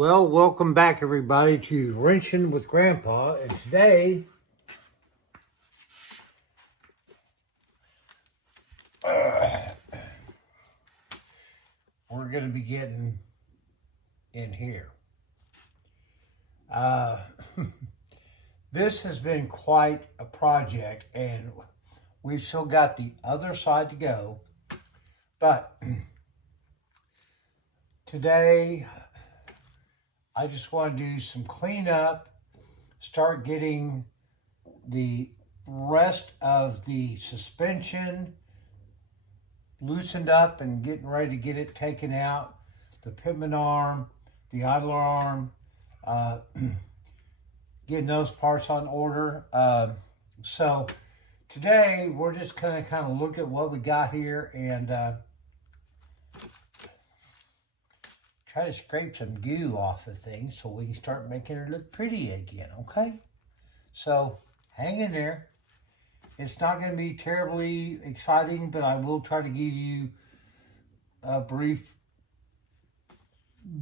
Well, welcome back everybody to Wrenching with Grandpa, and today we're going to be getting in here. This has been quite a project, and we've still got the other side to go, but today I just want to do some cleanup, start getting the rest of the suspension loosened up and getting ready to get it taken out. The pitman arm, the idler arm, getting those parts on order. So today we're just going to kind of look at what we got here and try to scrape some goo off of things so we can start making it look pretty again, okay? So hang in there. It's not going to be terribly exciting, but I will try to give you a brief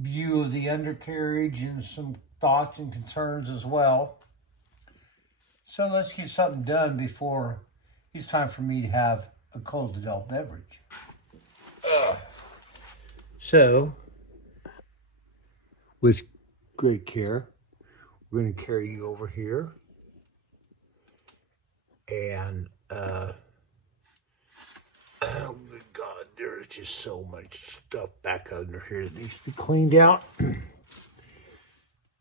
view of the undercarriage and some thoughts and concerns as well. So let's get something done before it's time for me to have a cold adult beverage. So, with great care, we're going to carry you over here. And, oh good God, there's just so much stuff back under here that needs to be cleaned out.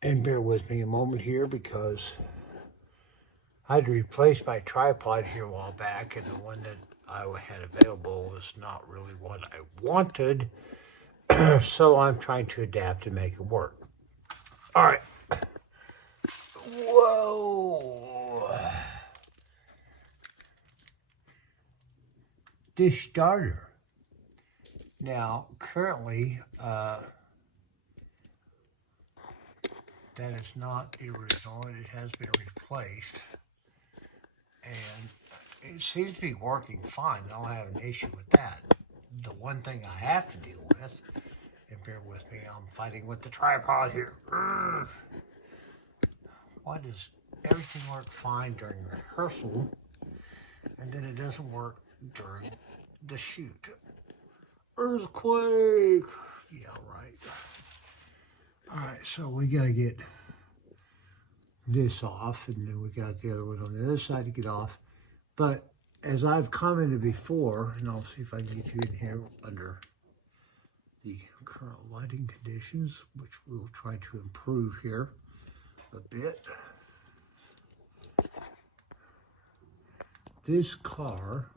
And bear with me a moment here because I had to replace my tripod here a while back, and the one that I had available was not really what I wanted. So I'm trying to adapt to make it work. All right. Whoa. This starter. Now, currently, that is not the original. It has been replaced. And it seems to be working fine. I don't have an issue with that. The one thing I have to deal with, and bear with me, I'm fighting with the tripod here. Why does everything work fine during rehearsal, and then it doesn't work during the shoot? Earthquake! Yeah, right. Alright, so we gotta get this off, and then we got the other one on the other side to get off. But as I've commented before, and I'll see if I can get you in here under the current lighting conditions, which we'll try to improve here a bit. This car,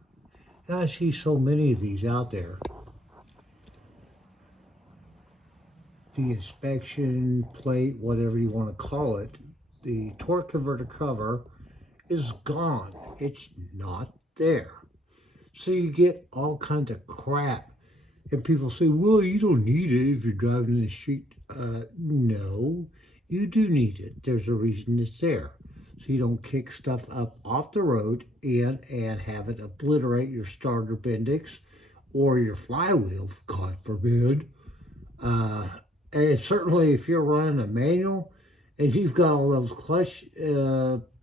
and I see so many of these out there, the inspection plate, whatever you want to call it, the torque converter cover is gone. It's not there. So you get all kinds of crap. And people say, well, you don't need it if you're driving in the street. No, you do need it. There's a reason it's there. So you don't kick stuff up off the road and have it obliterate your starter bendix or your flywheel, God forbid. And certainly if you're running a manual and you've got all those clutch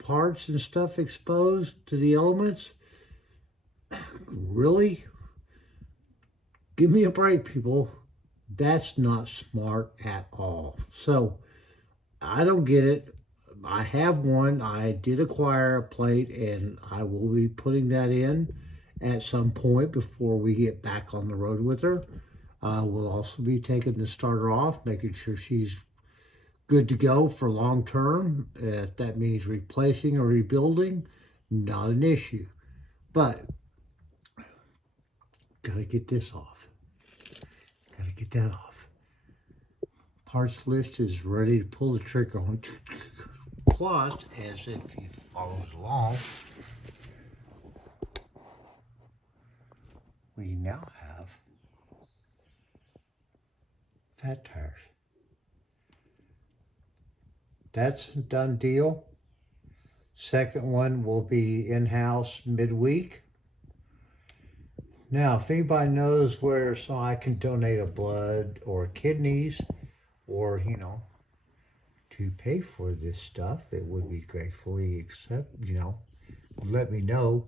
parts and stuff exposed to the elements, really? Give me a break, people. That's not smart at all. So I don't get it. I have one. I did acquire a plate, and I will be putting that in at some point before we get back on the road with her. We'll also be taking the starter off, making sure she's good to go for long term. If that means replacing or rebuilding, not an issue. But gotta get this off. Gotta get that off. Parts list is ready to pull the trigger on. Plus, as if you follow along, we now have fat tires. That's a done deal. Second one will be in-house midweek. Now, if anybody knows where so I can donate a blood or kidneys, or, to pay for this stuff, it would be gratefully let me know.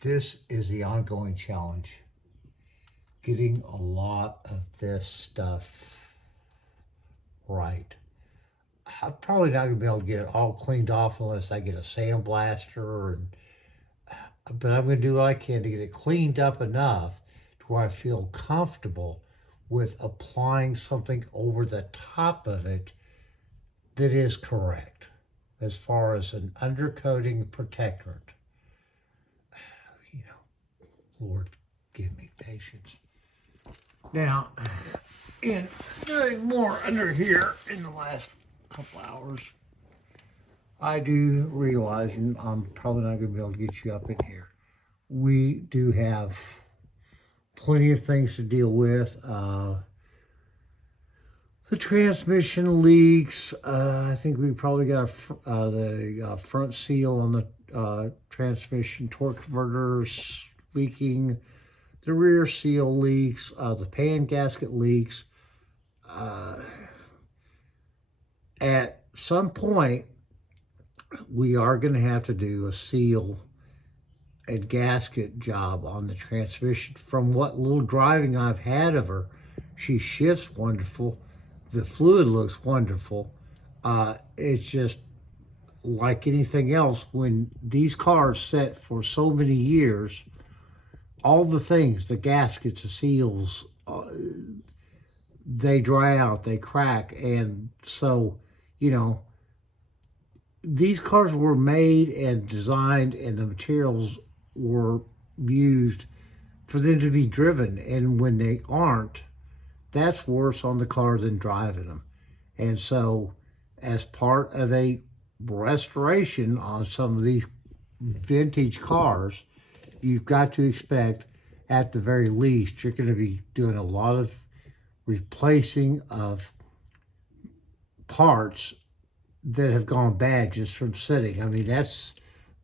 This is the ongoing challenge. Getting a lot of this stuff right. I'm probably not going to be able to get it all cleaned off unless I get a sandblaster, but I'm going to do what I can to get it cleaned up enough to where I feel comfortable with applying something over the top of it that is correct as far as an undercoating protectorant. Lord, give me patience. Now, in doing more under here in the last couple hours, I do realize, and I'm probably not going to be able to get you up in here, we do have plenty of things to deal with. The transmission leaks. I think we probably got the front seal on the transmission, torque converters leaking, the rear seal leaks, the pan gasket leaks. At some point, we are going to have to do a seal and gasket job on the transmission. From what little driving I've had of her, she shifts wonderful. The fluid looks wonderful. It's just like anything else, when these cars sit for so many years, all the things, the gaskets, the seals, they dry out, they crack. And so, these cars were made and designed, and the materials were used for them to be driven. And when they aren't, that's worse on the car than driving them. And so, as part of a restoration on some of these vintage cars, you've got to expect, at the very least, you're going to be doing a lot of replacing of parts that have gone bad just from sitting. I mean, that's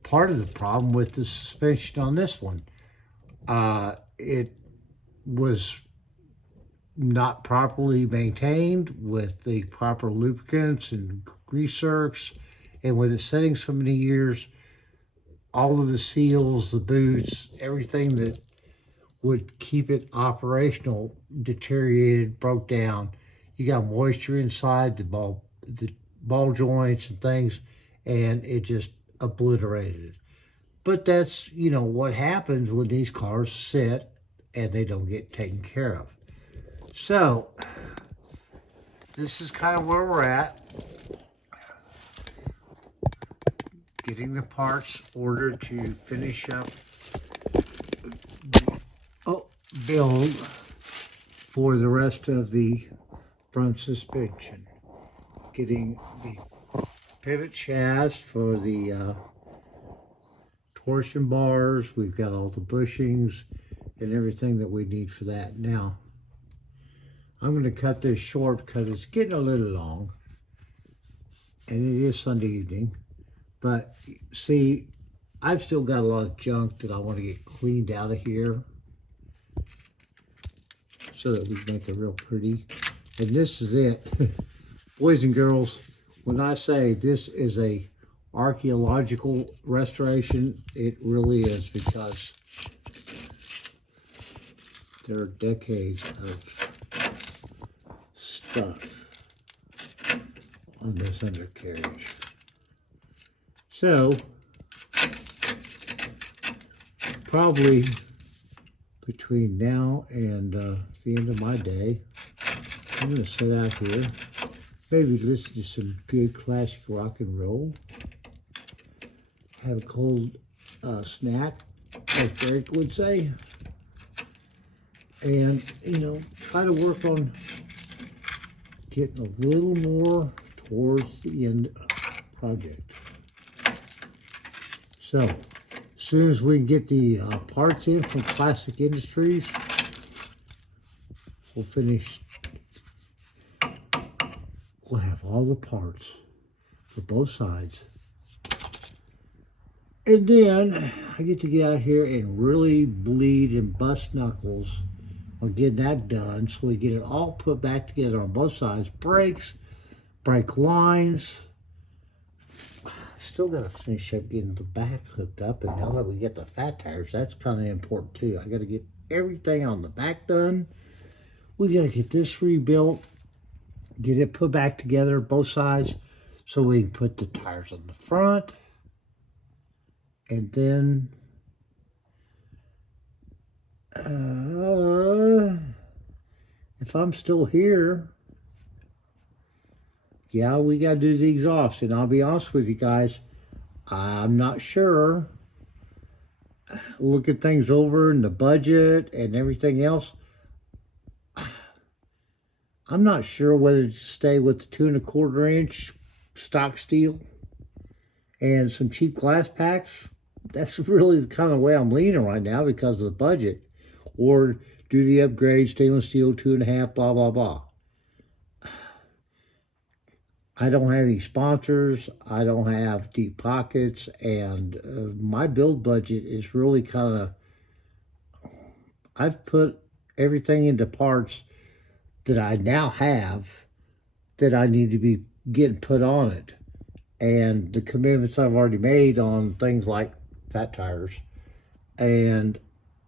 part of the problem with the suspension on this one. It was not properly maintained with the proper lubricants and grease zerks, and with it sitting so many years, all of the seals, the boots, everything that would keep it operational deteriorated, broke down. You got moisture inside the ball joints and things, and it just obliterated it. But that's, what happens when these cars sit and they don't get taken care of. So, this is kind of where we're at. Getting the parts ordered to finish up the build for the rest of the front suspension. Getting the pivot shafts for the torsion bars. We've got all the bushings and everything that we need for that. Now, I'm going to cut this short because it's getting a little long, and it is Sunday evening. But see, I've still got a lot of junk that I want to get cleaned out of here so that we can make it real pretty. And this is it. Boys and girls, when I say this is a archaeological restoration, it really is, because there are decades of stuff on this undercarriage. So, probably between now and the end of my day, I'm going to sit out here, maybe listen to some good classic rock and roll, have a cold snack, as Derek would say, and, try to work on getting a little more towards the end of the project. So, as soon as we can get the parts in from Classic Industries, we'll finish. We'll have all the parts for both sides. And then I get to get out here and really bleed and bust knuckles on getting that done so we get it all put back together on both sides. Brakes, brake lines. Still got to finish up getting the back hooked up, and now that we get the fat tires, that's kind of important too. I got to get everything on the back done. We got to get this rebuilt, get it put back together, both sides, so we can put the tires on the front. And then, if I'm still here, yeah, we got to do the exhaust. And I'll be honest with you guys, I'm not sure. Look at things over and the budget and everything else. I'm not sure whether to stay with the 2 1/4 inch stock steel and some cheap glass packs. That's really the kind of way I'm leaning right now because of the budget. Or do the upgrade, stainless steel, 2.5, blah, blah, blah. I don't have any sponsors. I don't have deep pockets. And my build budget is really kind of, I've put everything into parts that I now have that I need to be getting put on it. And the commitments I've already made on things like fat tires and,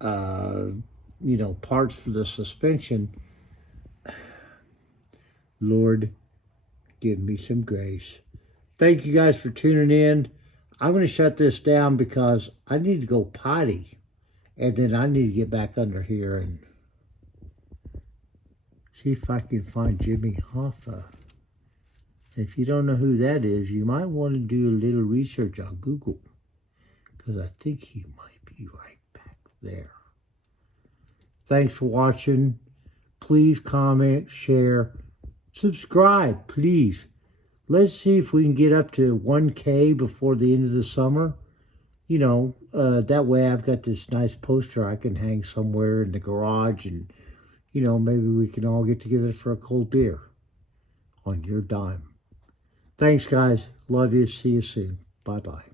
you know, parts for the suspension. Lord, give me some grace. Thank you guys for tuning in. I'm going to shut this down because I need to go potty. And then I need to get back under here and see if I can find Jimmy Hoffa. If you don't know who that is, you might want to do a little research on Google, because I think he might be right back there. Thanks for watching. Please comment, share, subscribe, please. Let's see if we can get up to 1K before the end of the summer. You know, that way I've got this nice poster I can hang somewhere in the garage, and, you know, maybe we can all get together for a cold beer on your dime. Thanks, guys. Love you. See you soon. Bye-bye.